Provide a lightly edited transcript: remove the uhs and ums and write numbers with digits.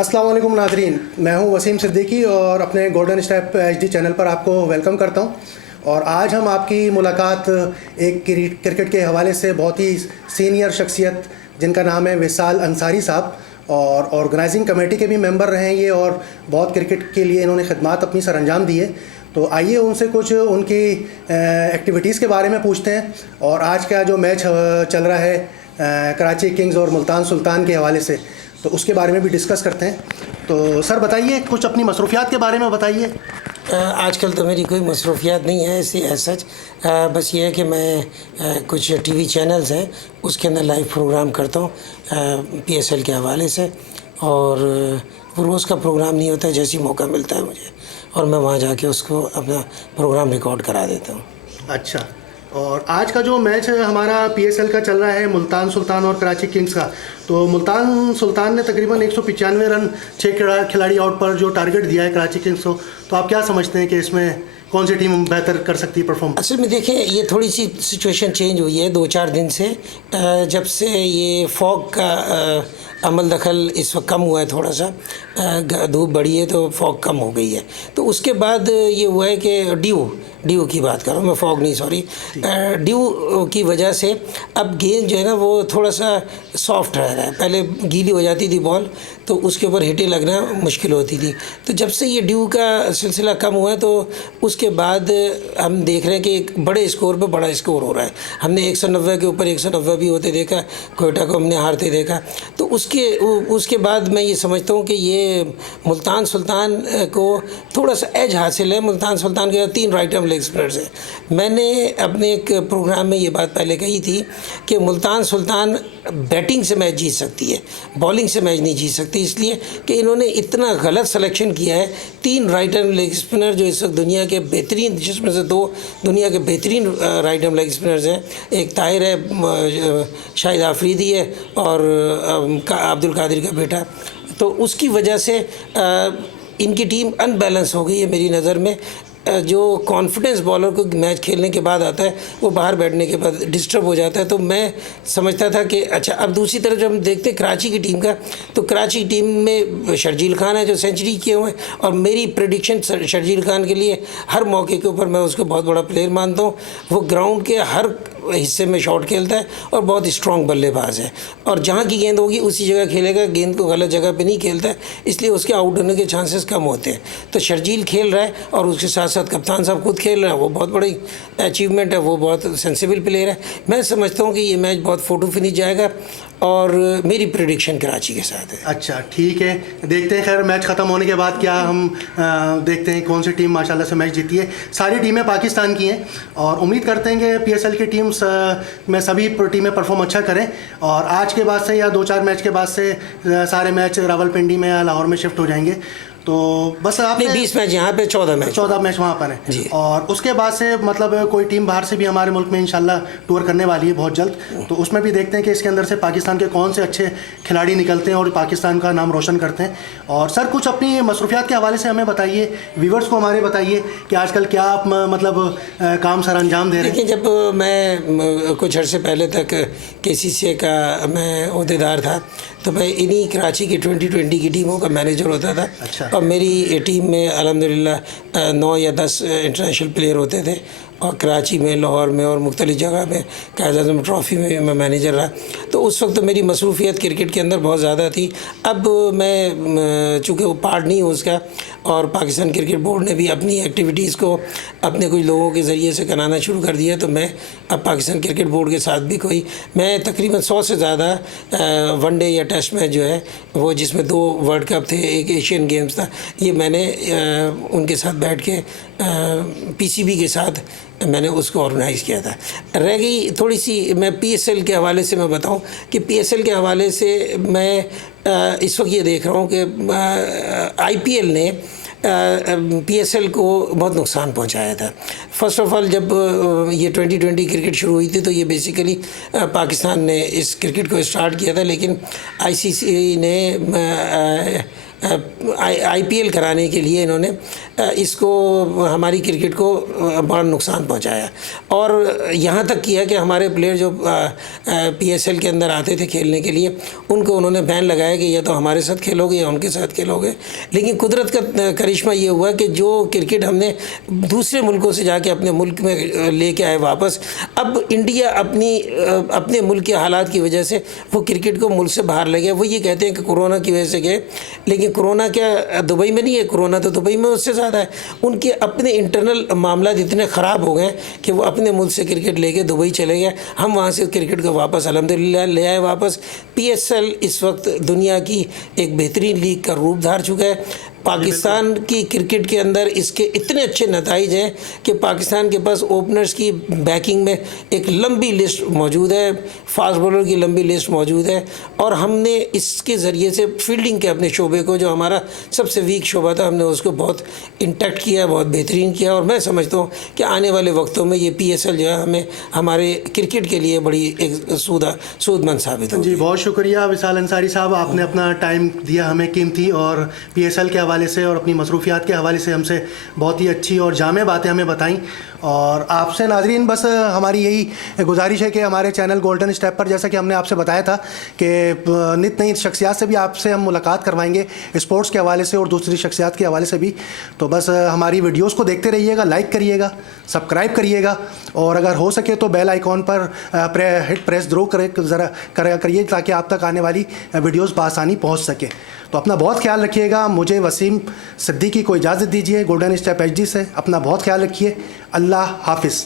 अस्सलाम वालेकुम नाज़रीन, मैं हूं वसीम सिद्दीकी और अपने गोल्डन स्टेप एचडी चैनल पर आपको वेलकम करता हूं। और आज हम आपकी मुलाकात एक क्रिकेट के हवाले से बहुत ही सीनियर शख्सियत जिनका नाम है विसाल अंसारी साहब, और ऑर्गेनाइजिंग कमेटी के भी मेंबर रहे हैं ये, और बहुत क्रिकेट के लिए इन्होंने खिदमात अपनी सर अंजाम दी है। तो आइए उनसे कुछ उनकी एक्टिविटीज़ के बारे में पूछते हैं, और आज का जो मैच चल रहा है कराची किंग्स और मुल्तान सुल्तान के हवाले से, तो उसके बारे में भी डिस्कस करते हैं। तो सर बताइए, कुछ अपनी मसरूफियात के बारे में बताइए। आजकल तो मेरी कोई मसरूफियात नहीं है ऐसी सच, बस ये है कि मैं कुछ टीवी चैनल्स हैं उसके अंदर लाइव प्रोग्राम करता हूँ पीएसएल के हवाले से, और वो रोज़ का प्रोग्राम नहीं होता, जैसे ही मौका मिलता है मुझे और मैं वहाँ जाके उसको अपना प्रोग्राम रिकॉर्ड करा देता हूँ। अच्छा, और आज का जो मैच है हमारा पीएसएल का चल रहा है मुल्तान सुल्तान और कराची किंग्स का, तो मुल्तान सुल्तान ने तकरीबन 195 रन 6 खिलाड़ी आउट पर जो टारगेट दिया है कराची किंग्स को, तो आप क्या समझते हैं कि इसमें कौन सी टीम बेहतर कर सकती है परफॉर्म? असल में देखें, ये थोड़ी सी सिचुएशन चेंज हुई है 2-4 दिन से, जब से ये फॉग का अमल दखल इस वक्त कम हुआ है, थोड़ा सा धूप बढ़ी है तो फॉग कम हो गई है। तो उसके बाद ये हुआ है कि ड्यू की बात कर रहा हूँ मैं, फॉग नहीं, सॉरी, ड्यू की वजह से अब गेंद जो है ना वो थोड़ा सा सॉफ्ट रह रहा है। पहले गीली हो जाती थी बॉल तो उसके ऊपर हिटें लगना मुश्किल होती थी। तो जब से ये ड्यू का सिलसिला कम हुआ है तो उसके बाद हम देख रहे हैं कि एक बड़े स्कोर पे बड़ा स्कोर हो रहा है। हमने 190 के ऊपर 190 भी होते देखा, कोयटा को हमने हारते देखा। तो उसके बाद मैं ये समझता हूँ कि ये मुल्तान सुल्तान को थोड़ा सा एज हासिल है। मुल्तान सुल्तान के 3 राइट आर्म लेग स्पिनर्स हैं। मैंने अपने एक प्रोग्राम में ये बात पहले कही थी कि मुल्तान सुल्तान बैटिंग से मैच जीत सकती है, बॉलिंग से मैच नहीं जीत सकती, इसलिए कि इन्होंने इतना गलत सिलेक्शन किया है। 3 राइट आर्म लेग स्पिनर जो इस वक्त दुनिया के बेहतरीन, जिसमें से 2 दुनिया के बेहतरीन राइट आर्म लेग स्पिनर्स हैं, एक ताहिर है, शाहिद आफरीदी है, और अब्दुल कादिर का बेटा। तो उसकी वजह से इनकी टीम अनबैलेंस हो गई है मेरी नज़र में। जो कॉन्फिडेंस बॉलर को मैच खेलने के बाद आता है वो बाहर बैठने के बाद डिस्टर्ब हो जाता है। तो मैं समझता था कि अच्छा, अब दूसरी तरफ जब हम देखते हैं कराची की टीम का, तो कराची टीम में शर्जील खान है जो सेंचुरी किए हुए हैं, और मेरी प्रेडिक्शन शर्जील खान के लिए हर मौके के ऊपर मैं उसको बहुत बड़ा प्लेयर मानता हूँ। वो ग्राउंड के हर हिस्से में शॉट खेलता है और बहुत स्ट्रॉन्ग बल्लेबाज है, और जहाँ की गेंद होगी उसी जगह खेलेगा, गेंद को गलत जगह पे नहीं खेलता है, इसलिए उसके आउट होने के चांसेस कम होते हैं। तो शर्जील खेल रहा है और उसके साथ साथ कप्तान साहब खुद खेल रहे हैं, वो बहुत बड़ी अचीवमेंट है, वो बहुत सेंसिबल प्लेयर है। मैं समझता हूँ कि ये मैच बहुत फोटो फिनिश जाएगा, और मेरी प्रेडिक्शन कराची के साथ है। अच्छा, ठीक है, देखते हैं। खैर, मैच ख़त्म होने के बाद क्या हम देखते हैं कौन सी टीम माशाल्लाह से मैच जीती है। सारी टीमें पाकिस्तान की हैं और उम्मीद करते हैं कि पीएसएल की टीम्स में सभी टीमें परफॉर्म अच्छा करें, और आज के बाद से या 2-4 मैच के बाद से सारे मैच रावलपिंडी में या लाहौर में शिफ्ट हो जाएंगे। तो बस आप 20 मैच यहाँ पे, 14 मैच वहाँ पर है, और उसके बाद से मतलब कोई टीम बाहर से भी हमारे मुल्क में इंशाल्लाह टूर करने वाली है बहुत जल्द। तो उसमें भी देखते हैं कि इसके अंदर से पाकिस्तान के कौन से अच्छे खिलाड़ी निकलते हैं और पाकिस्तान का नाम रोशन करते हैं। और सर, कुछ अपनी मसरूफियात के हवाले से हमें बताइए, व्यूवर्स को हमारे बताइए कि आजकल क्या आप मतलब काम सर अंजाम दे रहे हैं। देखिए, जब मैं कुछ अर्से पहले तक KCCA का मैं ओहदेदार था तो मैं इन्हीं कराची की 2020 की टीमों का मैनेजर होता था। अच्छा। और मेरी टीम में अल्हम्दुलिल्लाह 9 या 10 इंटरनेशनल प्लेयर होते थे, और कराची में, लाहौर में और मुख्तलिफ जगह में, कायद-ए-आज़म ट्रॉफ़ी में मैं मैनेजर रहा। तो उस वक्त मेरी मसरूफियत क्रिकेट के अंदर बहुत ज़्यादा थी। अब मैं चूँकि वो पार्ट नहीं हूँ उसका, और पाकिस्तान क्रिकेट बोर्ड ने भी अपनी एक्टिविटीज़ को अपने कुछ लोगों के ज़रिए से कराना शुरू कर दिया, तो मैं अब पाकिस्तान क्रिकेट बोर्ड के साथ भी मैं तकरीबन 100 से ज़्यादा वनडे या टेस्ट मैच जो है वो, जिसमें 2 वर्ल्ड कप थे, एक एशियन गेम्स था, ये मैंने उनके साथ बैठ के PCB के साथ मैंने उसको ऑर्गेनाइज़ किया था। रह गई थोड़ी सी, मैं PSL के हवाले से मैं बताऊं कि PSL के हवाले से मैं इस वक्त ये देख रहा हूं कि IPL ने PSL को बहुत नुकसान पहुंचाया था। फ़र्स्ट ऑफ़ ऑल, जब ये 2020 क्रिकेट शुरू हुई थी तो ये बेसिकली पाकिस्तान ने इस क्रिकेट को स्टार्ट किया था, लेकिन ICC ने IPL कराने के लिए इन्होंने इसको हमारी क्रिकेट को बड़ा नुकसान पहुंचाया और यहाँ तक किया कि हमारे प्लेयर जो PSL के अंदर आते थे खेलने के लिए उनको उन्होंने बैन लगाया कि या तो हमारे साथ खेलोगे या उनके साथ खेलोगे। लेकिन कुदरत का करिश्मा ये हुआ कि जो क्रिकेट हमने दूसरे मुल्कों से जाके अपने मुल्क में लेके आए वापस, अब इंडिया अपने मुल्क के हालात की वजह से वो क्रिकेट को मुल्क से बाहर ले गया। वो ये कहते हैं कि कोरोना की वजह से गए, लेकिन कोरोना क्या दुबई में नहीं है, कोरोना तो दुबई में उससे ज़्यादा है। उनके अपने इंटरनल मामला इतने ख़राब हो गए कि वो अपने मुल्क से क्रिकेट लेके दुबई चले गए। हम वहाँ से क्रिकेट को वापस अल्हम्दुलिल्लाह ले आए वापस। PSL इस वक्त दुनिया की एक बेहतरीन लीग का रूप धार चुका है। पाकिस्तान की क्रिकेट के अंदर इसके इतने अच्छे नताइज हैं कि पाकिस्तान के पास ओपनर्स की बैकिंग में एक लंबी लिस्ट मौजूद है, फास्ट बॉलर की लंबी लिस्ट मौजूद है और हमने इसके ज़रिए से फील्डिंग के अपने शोबे को, जो हमारा सबसे वीक शोबा था, हमने उसको बहुत इंटैक्ट किया, बहुत बेहतरीन किया। और मैं समझता हूँ कि आने वाले वक्तों में ये PSL जो है हमें हमारे क्रिकेट के लिए बड़ी एक सूदमंद साबित हो। जी, बहुत शुक्रिया विशाल अंसारी साहब, आपने अपना टाइम दिया हमें कीमती और PSL के हवाले से और अपनी मसरूफियात के हवाले से हमसे बहुत ही अच्छी और जामे बातें हमें बताईं। और आपसे नाजरीन बस हमारी यही गुजारिश है कि हमारे चैनल गोल्डन स्टेप पर, जैसा कि हमने आपसे बताया था कि नित नई शख्सियात से भी आपसे हम मुलाकात करवाएंगे स्पोर्ट्स के हवाले से और दूसरी शख्सियात के हवाले से भी। तो बस हमारी वीडियोस को देखते रहिएगा, लाइक करिएगा, सब्सक्राइब करिएगा और अगर हो सके तो बेल आइकॉन पर प्रेस ज़रा करिए ताकि आप तक आने वाली वीडियोस बआसानी पहुंच सके। तो अपना बहुत ख्याल रखिएगा। मुझे वसीम सिद्दीकी को इजाज़त दीजिए गोल्डन स्टेप HD से। अपना बहुत ख्याल रखिए। अल्लाह हाफिज़।